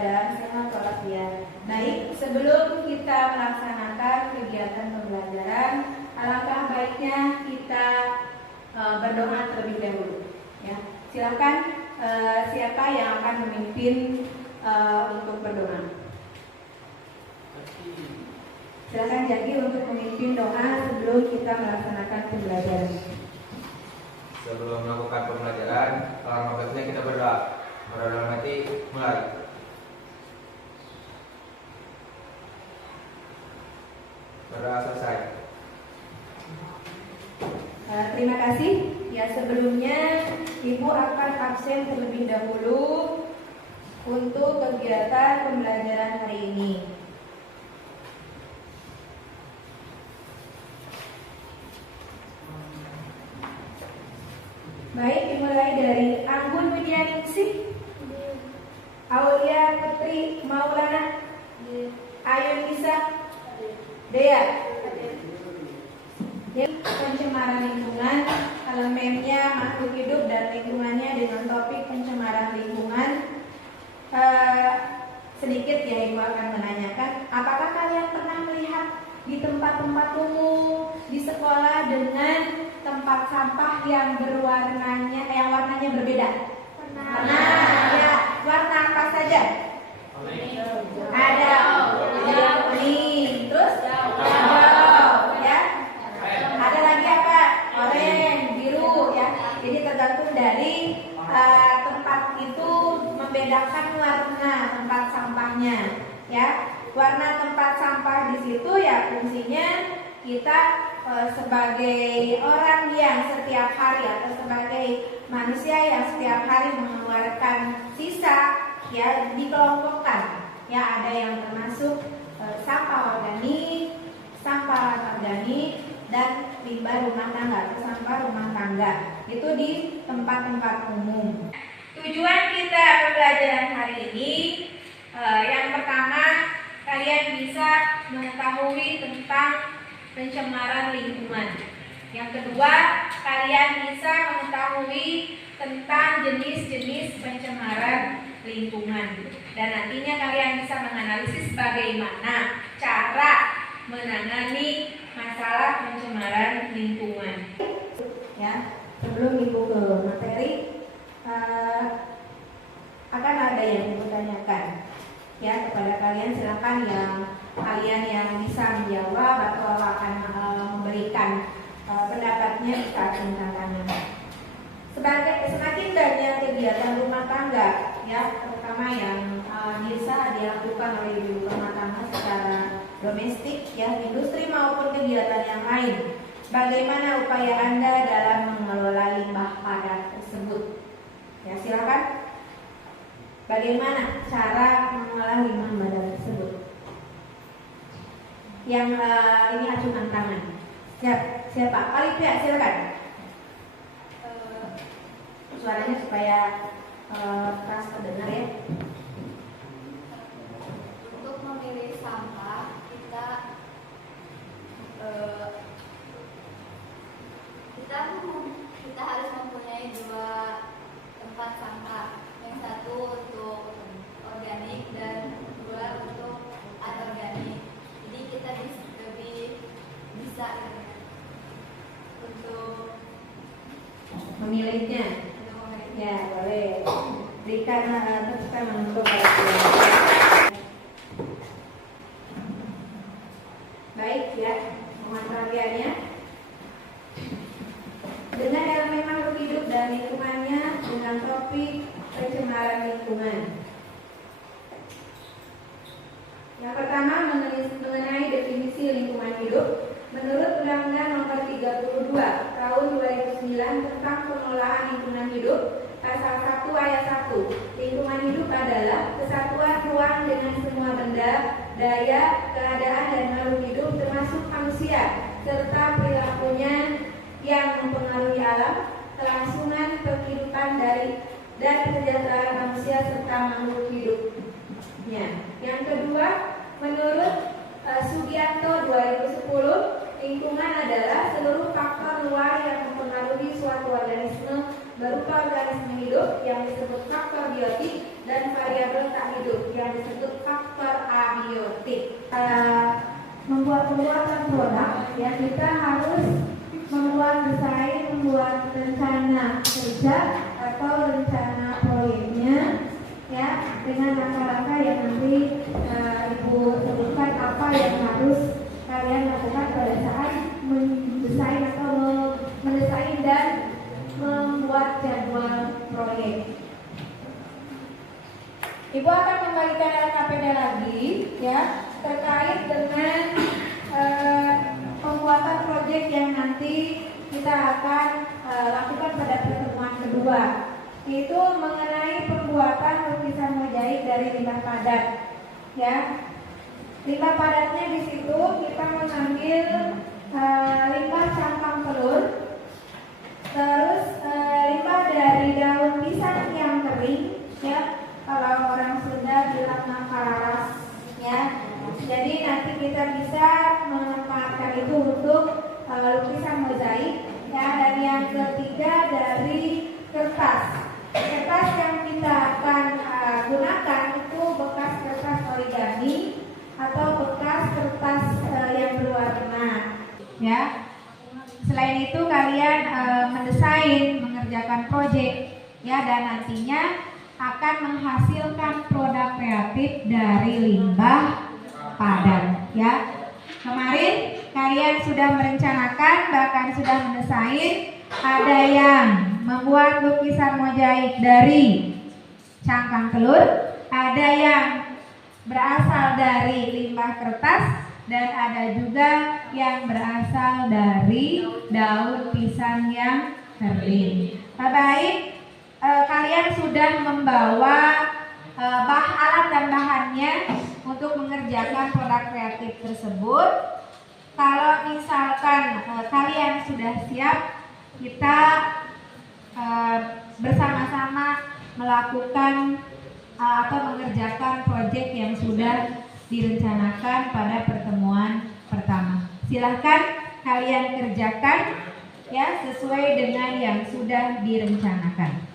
dalam silaturahmi. Baik, sebelum kita melaksanakan kegiatan pembelajaran, alangkah baiknya kita berdoa terlebih dahulu. Ya, silakan siapa yang akan memimpin untuk berdoa. Silakan Jaki untuk memimpin doa sebelum kita melaksanakan pembelajaran. Sebelum melakukan pembelajaran, alangkah baiknya kita berdoa. Berdoa dalam hati, mulai. Berdoa selesai. Terima kasih. Ya, sebelumnya Ibu akan absen terlebih dahulu untuk kegiatan pembelajaran hari ini. Baik, dimulai dari Anggun Widianingsih, Aulia Putri Maulana, Ayun Nisa, Dea. Pencemaran lingkungan, elemennya makhluk hidup dan lingkungannya dengan topik pencemaran lingkungan. Sedikit ya, Ibu akan menanyakan, apakah kalian pernah melihat di tempat-tempat umum di sekolah dengan tempat sampah yang warnanya berbeda? Pernah. Ya, warna apa saja? Ada kuning, terus hijau, ya. Ada lagi apa? Oranye, biru, ya. Jadi tergantung dari tempat itu membedakan warna tempat sampahnya, ya. Warna tempat sampah di situ ya fungsinya kita sebagai orang yang setiap hari atau sebagai manusia yang setiap hari mengeluarkan sisa, ya, dikelompokkan. Ya, ada yang termasuk sampah organik, sampah anorganik, dan limbah rumah tangga atau sampah rumah tangga. Itu di tempat-tempat umum. Tujuan kita pembelajaran hari ini, yang pertama, kalian bisa mengetahui tentang pencemaran lingkungan. Yang kedua, kalian bisa mengetahui tentang jenis-jenis pencemaran lingkungan. Dan nantinya kalian bisa menganalisis bagaimana cara menangani masalah pencemaran lingkungan. Ya, sebelum Ibu ke materi, akan ada yang Ibu tanyakan. Ya, kepada kalian, silakan kalian yang bisa menjawab atau akan memberikan pendapatnya bisa angkat tangan. Semakin banyak kegiatan rumah tangga, ya, terutama yang bisa dilakukan oleh ibu rumah tangga secara domestik, ya, industri maupun kegiatan yang lain. Bagaimana upaya Anda dalam mengelola limbah padat tersebut? Ya, silakan. Bagaimana cara mengolah limbah padat tersebut? Yang ini acungan tangan. Siapa? Alipia, silakan. Suaranya supaya keras terdengar, ya. Untuk memilih sampah kita harus mempunyai dua tempat sampah. Yang satu untuk organik dan dua untuk anorganik. Jadi kita lebih bisa untuk memilihnya. Ya, boleh. Berikan teruskan untuk baik, ya. Mohon perhatiannya. Dengan elemen makhluk hidup dan lingkungannya dengan topik pencemaran lingkungan. Yang pertama, mengenai definisi lingkungan hidup. Menurut Undang-Undang Nomor 32 Tahun 2009 tentang pengelolaan lingkungan hidup, Pasal 1 Ayat 1, lingkungan hidup adalah kesatuan ruang dengan semua benda, daya, keadaan dan makhluk hidup termasuk manusia, serta perilakunya yang mempengaruhi alam, kelangsungan kehidupan dan kesejahteraan manusia serta makhluk hidupnya. Yang kedua, menurut Sugianto 2010, lingkungan adalah seluruh faktor luar yang mempengaruhi suatu organisme berupa organisme hidup yang disebut faktor biotik dan variabel tak hidup yang disebut faktor abiotik. Membuat pembuatan produk ya kita harus membuat desain, membuat rencana kerja atau rencana proyeknya ya dengan langkah-langkah yang nanti Ibu sebutkan apa yang harus kalian lakukan pada saat mendesain atau mendesain dan membuat jadwal proyek. Ibu akan membagikan LKPD lagi ya terkait dengan pembuatan proyek yang nanti kita akan lakukan pada pertemuan kedua, yaitu mengenai pembuatan lukisan mozaik dari limbah padat. Ya, limbah padatnya di situ kita mengambil limbah cangkang telur, terus limbah dari daun pisang yang kering, ya. Kalau orang Sunda bilang nakararas, ya. Jadi nanti kita bisa memanfaatkan itu untuk lukisan mozaik, ya. Dan yang ketiga dari kertas. Kertas yang kita akan gunakan itu bekas kertas origami atau bekas kertas yang berwarna, ya. Selain itu kalian mendesain, mengerjakan proyek, ya, dan nantinya akan menghasilkan produk kreatif dari limbah padat, ya. Kemarin kalian sudah merencanakan, bahkan sudah mendesain, ada yang membuat lukisan mozaik dari cangkang telur, ada yang berasal dari limbah kertas, dan ada juga yang berasal dari daun pisang yang kering. Baik, kalian sudah membawa alat dan bahannya untuk mengerjakan produk kreatif tersebut. Kalau misalkan kalian sudah siap, kita bersama-sama melakukan atau mengerjakan proyek yang sudah direncanakan pada pertemuan pertama. Silahkan kalian kerjakan ya sesuai dengan yang sudah direncanakan.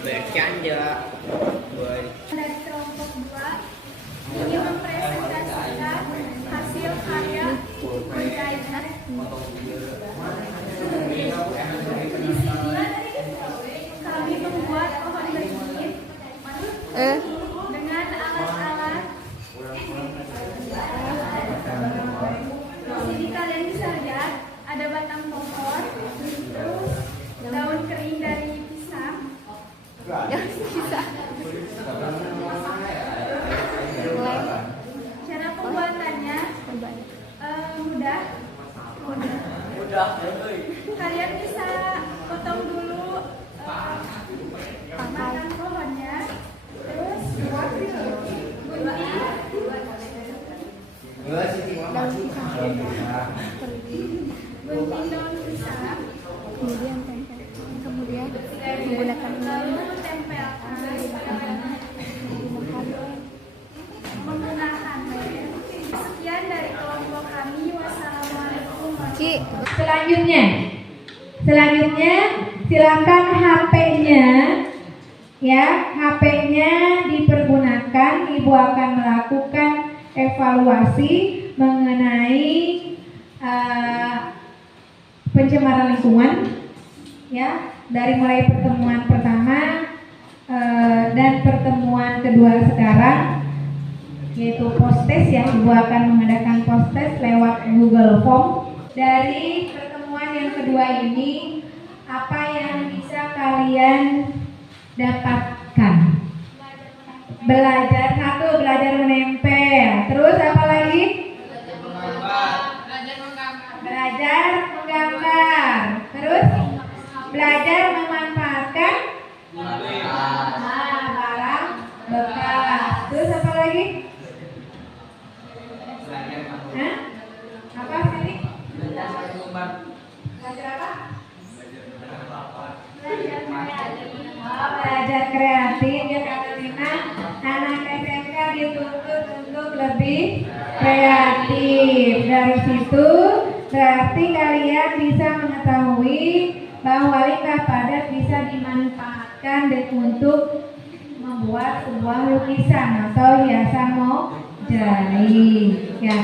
Bercanda. Dari kelompok 2 ini mempresentasikan hasil karya penjahit. Di sini kami membuat pohon berjilid dengan alat-alat. Di sini kalian bisa lihat ada batang pohon, terus daun kering dari pisang. Cara pembuatannya mudah. Kalian bisa potong dulu batang pohonnya, terus gunting daun pisang, kemudian menggunakan menggunakan lem. Sekian dari kelompok kami. Wassalamualaikum. Selanjutnya silakan HP-nya ya, HP-nya dipergunakan. Ibu akan melakukan evaluasi mengenai pencemaran lingkungan ya, dari mulai pertemuan pertama dan pertemuan kedua sekarang, yaitu post-test ya. Ibu akan mengadakan post-test lewat Google Form. Dari pertemuan yang kedua ini, apa yang bisa kalian dapatkan? Belajar menempel. Terus apa lagi? Belajar menggambar. Terus belajar memanfaatkan barang bekas. Terus apa lagi? lebih kreatif. Dari situ berarti kalian bisa mengetahui bahwa limbah padat bisa dimanfaatkan dan untuk membuat sebuah lukisan atau hiasan mozaik. Ya.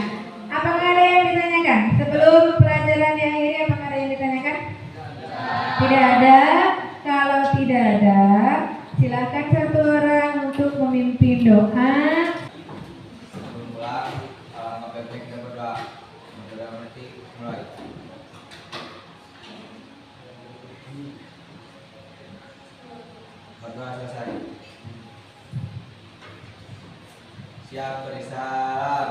Apakah ada yang ditanyakan? Sebelum pelajaran diakhiri, apakah ada yang ditanyakan? Tidak ada. Kalau tidak ada, silakan satu orang untuk memimpin doa. Sebelum pulang, ngebaik kita berdoa. Berdoa nanti mulai. Berdoa selesai. Siap beri salam.